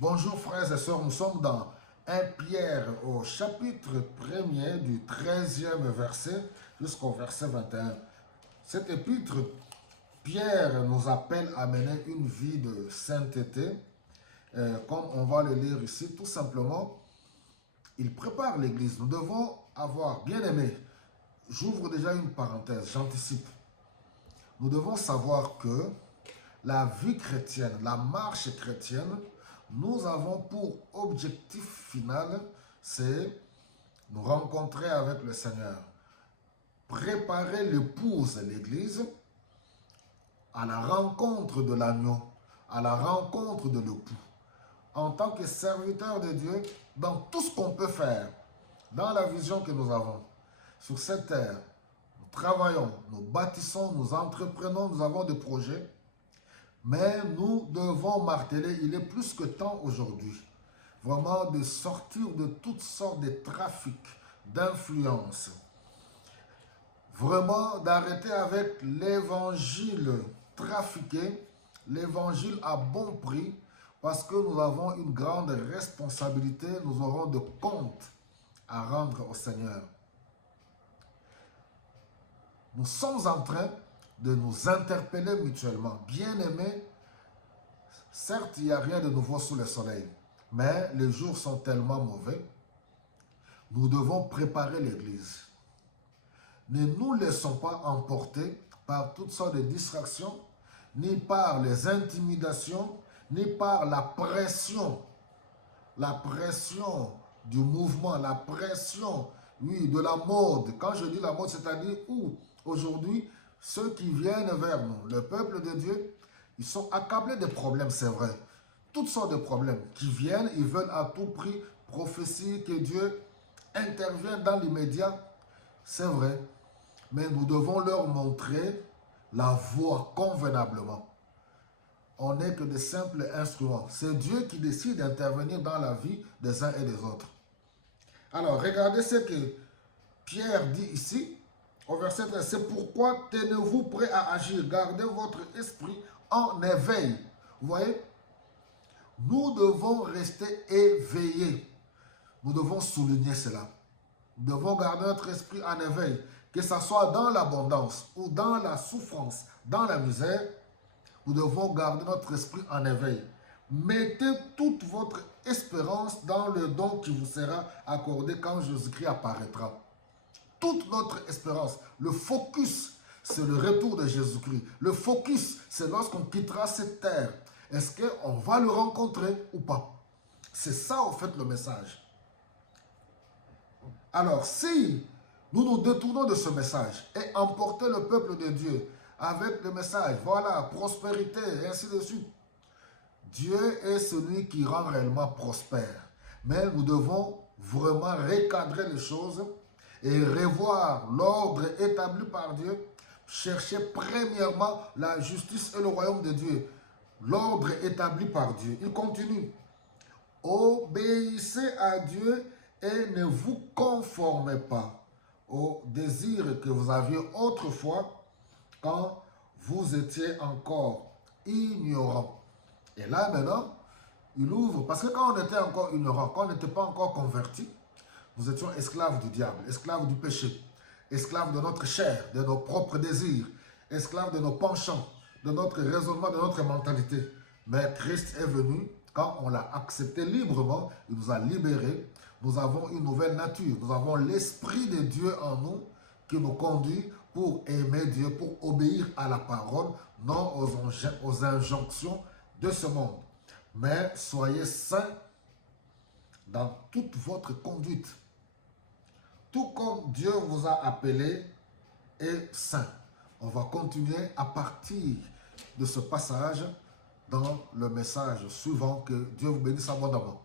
Bonjour frères et sœurs, nous sommes dans 1 Pierre au chapitre 1er du 13e verset jusqu'au verset 21. Cet épître, Pierre nous appelle à mener une vie de sainteté. Comme on va le lire ici, tout simplement, il prépare l'Église. Nous devons avoir, bien aimé, j'ouvre déjà une parenthèse, j'anticipe. Nous devons savoir que la vie chrétienne, la marche chrétienne, nous avons pour objectif final, c'est nous rencontrer avec le Seigneur. Préparer l'épouse, l'Église, à la rencontre de l'agneau, à la rencontre de l'époux. En tant que serviteur de Dieu, dans tout ce qu'on peut faire, dans la vision que nous avons, sur cette terre, nous travaillons, nous bâtissons, nous entreprenons, nous avons des projets, mais nous devons marteler, il est plus que temps aujourd'hui, vraiment de sortir de toutes sortes de trafics, d'influences. Vraiment d'arrêter avec l'évangile trafiqué, l'évangile à bon prix, parce que nous avons une grande responsabilité, nous aurons de comptes à rendre au Seigneur. Nous sommes en train de nous interpeller mutuellement. Bien-aimés, certes, il n'y a rien de nouveau sous le soleil, mais les jours sont tellement mauvais. Nous devons préparer l'Église. Ne nous laissons pas emporter par toutes sortes de distractions, ni par les intimidations, ni par la pression du mouvement, la pression, oui, de la mode. Quand je dis la mode, c'est-à-dire où aujourd'hui, ceux qui viennent vers nous, le peuple de Dieu, ils sont accablés de problèmes, c'est vrai. Toutes sortes de problèmes qui viennent, ils veulent à tout prix prophétie que Dieu intervienne dans l'immédiat. C'est vrai. Mais nous devons leur montrer la voie convenablement. On n'est que des simples instruments. C'est Dieu qui décide d'intervenir dans la vie des uns et des autres. Alors, regardez ce que Pierre dit ici. Au verset 13, c'est pourquoi tenez-vous prêts à agir, gardez votre esprit en éveil. Vous voyez, nous devons rester éveillés. Nous devons souligner cela. Nous devons garder notre esprit en éveil, que ce soit dans l'abondance ou dans la souffrance, dans la misère. Nous devons garder notre esprit en éveil. Mettez toute votre espérance dans le don qui vous sera accordé quand Jésus-Christ apparaîtra. Toute notre espérance, le focus, c'est le retour de Jésus-Christ. Le focus, c'est lorsqu'on quittera cette terre. Est-ce qu'on va le rencontrer ou pas? C'est ça, en fait, le message. Alors, si nous nous détournons de ce message et emporter le peuple de Dieu avec le message, voilà, prospérité, et ainsi de suite, Dieu est celui qui rend réellement prospère. Mais nous devons vraiment recadrer les choses et revoir l'ordre établi par Dieu, chercher premièrement la justice et le royaume de Dieu. L'ordre établi par Dieu. Il continue. Obéissez à Dieu et ne vous conformez pas aux désirs que vous aviez autrefois quand vous étiez encore ignorants. Et là maintenant, il ouvre, parce que quand on était encore ignorant, quand on n'était pas encore converti, nous étions esclaves du diable, esclaves du péché, esclaves de notre chair, de nos propres désirs, esclaves de nos penchants, de notre raisonnement, de notre mentalité. Mais Christ est venu, quand on l'a accepté librement, il nous a libérés. Nous avons une nouvelle nature, nous avons l'Esprit de Dieu en nous qui nous conduit pour aimer Dieu, pour obéir à la parole, non aux injonctions de ce monde. Mais soyez saints dans toute votre conduite. Tout comme Dieu vous a appelé est saint. On va continuer à partir de ce passage dans le message suivant. Que Dieu vous bénisse abondamment.